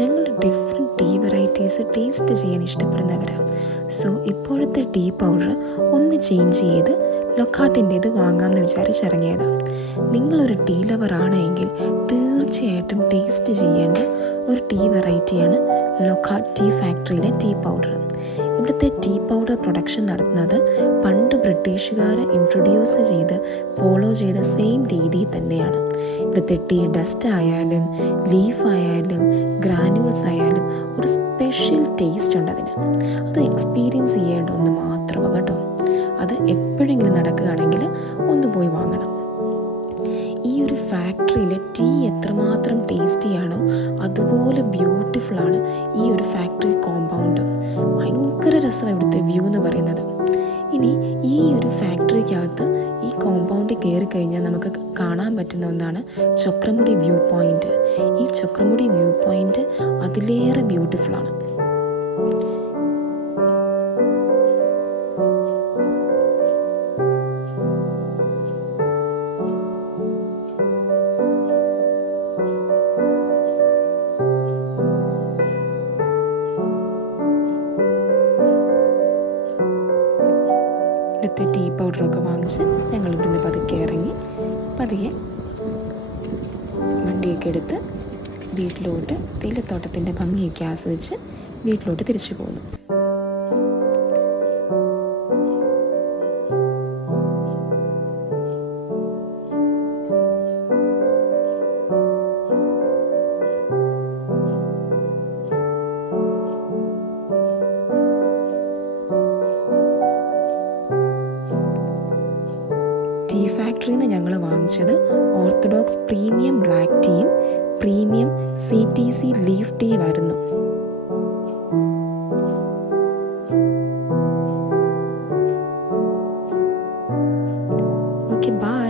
ഞങ്ങൾ different tea varieties taste ചെയ്യാൻ ഇഷ്ടപ്പെടുന്നവരാണ്. So ഇപ്പോഴത്തെ ടീ പൗഡർ ഒന്ന് ചേഞ്ച് ചെയ്ത് ലൊക്കാട്ടിൻ്റേത് വാങ്ങാമെന്ന് വിചാരിച്ചിറങ്ങിയതാണ്. നിങ്ങളൊരു ടീ ലവറാണ് എങ്കിൽ തീർച്ചയായിട്ടും ടേസ്റ്റ് ചെയ്യേണ്ട ഒരു ടീ വെറൈറ്റിയാണ് ലൊക്കാട്ട് ടീ ഫാക്ടറിയിലെ ടീ പൗഡർ. ഇവിടുത്തെ ടീ പൗഡർ പ്രൊഡക്ഷൻ നടത്തുന്നത് പണ്ട് ബ്രിട്ടീഷുകാർ ഇൻട്രൊഡ്യൂസ് ചെയ്ത് ഫോളോ ചെയ്ത സെയിം രീതിയിൽ തന്നെയാണ്. ഇവിടുത്തെ ടീ ഡസ്റ്റ് ആയാലും ലീഫ് ആയാലും ഗ്രാനുൾസ് ആയാലും ഒരു സ്പെഷ്യൽ ടേസ്റ്റ് ഉണ്ട് അതിന്. അത് എക്സ്പീരിയൻസ് ചെയ്യേണ്ട ഒന്ന് മാത്രമാണ് കേട്ടോ. അത് എപ്പോഴെങ്കിലും നടക്കുകയാണെങ്കിൽ ഒന്ന് പോയി വാങ്ങണം. ഈ ഒരു ഫാക്ടറിയിലെ ടീ എത്രമാത്രം ടേസ്റ്റിയാണോ അതുപോലെ ബ്യൂട്ടിഫുള്ളാണ് ഈ ഒരു ഫാക്ടറി കോമ്പൗണ്ട്. ഭയങ്കര രസമാണ് ഇവിടുത്തെ വ്യൂ എന്ന് പറയുന്നത്. ഇനി ഈ ഒരു ഫാക്ടറിക്കകത്ത് ഈ കോമ്പൗണ്ടിൽ കയറി കഴിഞ്ഞാൽ നമുക്ക് കാണാൻ പറ്റുന്ന ഒന്നാണ് ചക്രമുടി വ്യൂ പോയിൻ്റ്. ഈ ചക്രമുടി വ്യൂ പോയിൻ്റ് അതിലേറെ ബ്യൂട്ടിഫുള്ളാണ്. ഇവിടുത്തെ ടീ പൗഡറൊക്കെ വാങ്ങിച്ച് ഞങ്ങൾ ഇവിടുന്ന് പതുക്കെ ഇറങ്ങി പതിയെ വണ്ടിയൊക്കെ എടുത്ത് വീട്ടിലോട്ട് തേയിലത്തോട്ടത്തിൻ്റെ ഭംഗിയൊക്കെ ആസ്വദിച്ച് വീട്ടിലോട്ട് തിരിച്ചു പോകുന്നു. ടീ ഫാക്ടറിയിൽ നിന്ന് ഞങ്ങൾ വാങ്ങിച്ചത് ഓർത്തഡോക്സ് പ്രീമിയം ബ്ലാക്ക് ടീയും പ്രീമിയം CTC ലീഫ് ടീയും ആയിരുന്നു. Okay, by.